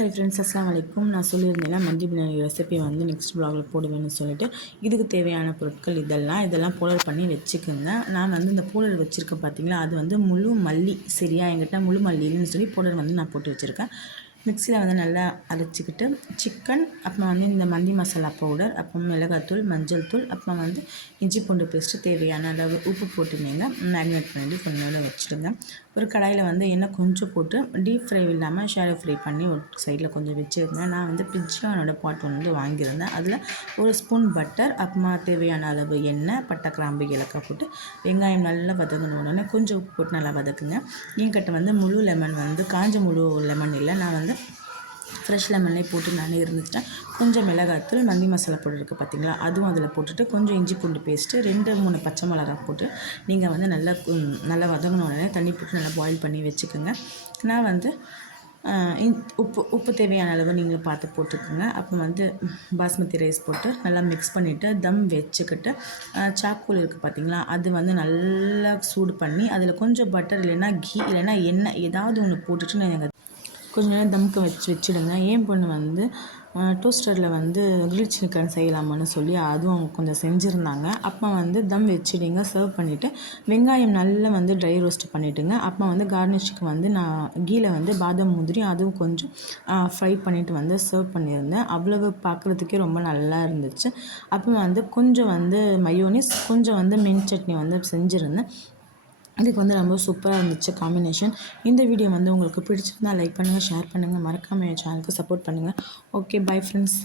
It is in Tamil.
ஹாய் ஃப்ரெண்ட்ஸ், அஸ்ஸலாமு அலைக்கும். நான் சொல்லியிருந்தேன் மந்தி பிரியாணி ரெசிபி வந்து நெக்ஸ்ட் ப்ளாகில் போடுவேன்னு சொல்லிட்டு. இதுக்கு தேவையான பொருட்கள் இதெல்லாம் பவுடர் பண்ணி வச்சுக்கோங்க. நான் வந்து இந்த பவுடர் வச்சுருக்கேன் பார்த்தீங்களா, அது வந்து முழு மல்லி. சரியா, என்கிட்ட முழு மல்லின்னு சொல்லி பவுடர் வந்து நான் போட்டு வச்சுருக்கேன். மிக்சியில் வந்து நல்லா அரைச்சிக்கிட்டு சிக்கன், அப்புறம் வந்து இந்த மந்தி மசாலா பவுடர், அப்புறம் மிளகாத்தூள், மஞ்சள் தூள், அப்புறம் வந்து இஞ்சி பூண்டு பேஸ்ட்டு, தேவையான அளவு உப்பு போட்டுருந்தீங்க. மேரினேட் பண்ணி கொஞ்சம் நேரம் வச்சுடுங்க. ஒரு கடாயில் வந்து எண்ணெய் கொஞ்சம் போட்டு டீப் ஃப்ரை இல்லாமல் ஷாலோ ஃப்ரை பண்ணி ஒரு சைடில் கொஞ்சம் வச்சுருந்தேன். நான் வந்து பிரிட்ஜானோட பாட் வந்து வாங்கியிருந்தேன். அதில் ஒரு ஸ்பூன் பட்டர், அப்புறமா தேவையான அளவு எண்ணெய், பட்டை, கிராம்பு, ஏலக்காய் போட்டு வெங்காயம் நல்லா வதங்கின உடனே கொஞ்சம் உப்பு போட்டு நல்லா வதக்குங்க. என்கிட்ட வந்து முழு லெமன் வந்து காஞ்ச முழு லெமன் இல்லை, நான் வந்து ஃப்ரெஷ் லெமன்லேயே போட்டு நானே இருந்துச்சிட்டேன். கொஞ்சம் மிளகாத்தூள், மந்தி மசாலா பவுடர் இருக்குது பார்த்தீங்களா, அதுவும் அதில் போட்டுட்டு கொஞ்சம் இஞ்சி பூண்டு பேஸ்ட்டு, 2-3 பச்சை மிளகா போட்டு நீங்கள் வந்து நல்லா வதங்கின உடனே தண்ணி போட்டு நல்லா பாயில் பண்ணி வச்சுக்கோங்க. நான் வந்து உப்பு தேவையான அளவு நீங்கள் பார்த்து போட்டுக்கோங்க. அப்புறம் வந்து பாஸ்மதி ரைஸ் போட்டு நல்லா மிக்ஸ் பண்ணிவிட்டு தம் வச்சுக்கிட்டு சாக்கூல் இருக்குது பார்த்தீங்களா, அது வந்து நல்லா சூடு பண்ணி அதில் கொஞ்சம் பட்டர் இல்லைன்னா கீ இல்லைன்னா எண்ணெய் ஏதாவது ஒன்று போட்டுட்டு நீங்கள் கொஞ்சம் நேரம் தம்க்கு வச்சுடுங்க. என் பொண்ணு வந்து டோஸ்டரில் வந்து கிரில் சிக்கன் செய்யலாமான்னு சொல்லி அதுவும் அவங்க கொஞ்சம் செஞ்சுருந்தாங்க. அப்போ வந்து தம் வச்சுடுங்க. சர்வ் பண்ணிவிட்டு வெங்காயம் நல்லா வந்து ட்ரை ரோஸ்ட் பண்ணிவிட்டுங்க. அப்போ வந்து கார்னிஷ்க்கு வந்து நான் கீழே வந்து பாதாம் முந்திரி அதுவும் கொஞ்சம் ஃப்ரை பண்ணிவிட்டு வந்து சர்வ் பண்ணியிருந்தேன். அவ்வளவு பார்க்குறதுக்கே ரொம்ப நல்லா இருந்துச்சு. அப்போ வந்து கொஞ்சம் வந்து மயோனிஸ், கொஞ்சம் வந்து மின்ட் சட்னி வந்து செஞ்சுருந்தேன். இதுக்கு வந்து ரொம்ப சூப்பராக இருந்துச்சு காம்பினேஷன். இந்த வீடியோ வந்து உங்களுக்கு பிடிச்சிருந்தா லைக் பண்ணுங்கள், ஷேர் பண்ணுங்கள், மறக்காமல் என் சேனலுக்கு சப்போர்ட் பண்ணுங்கள். Okay, bye friends.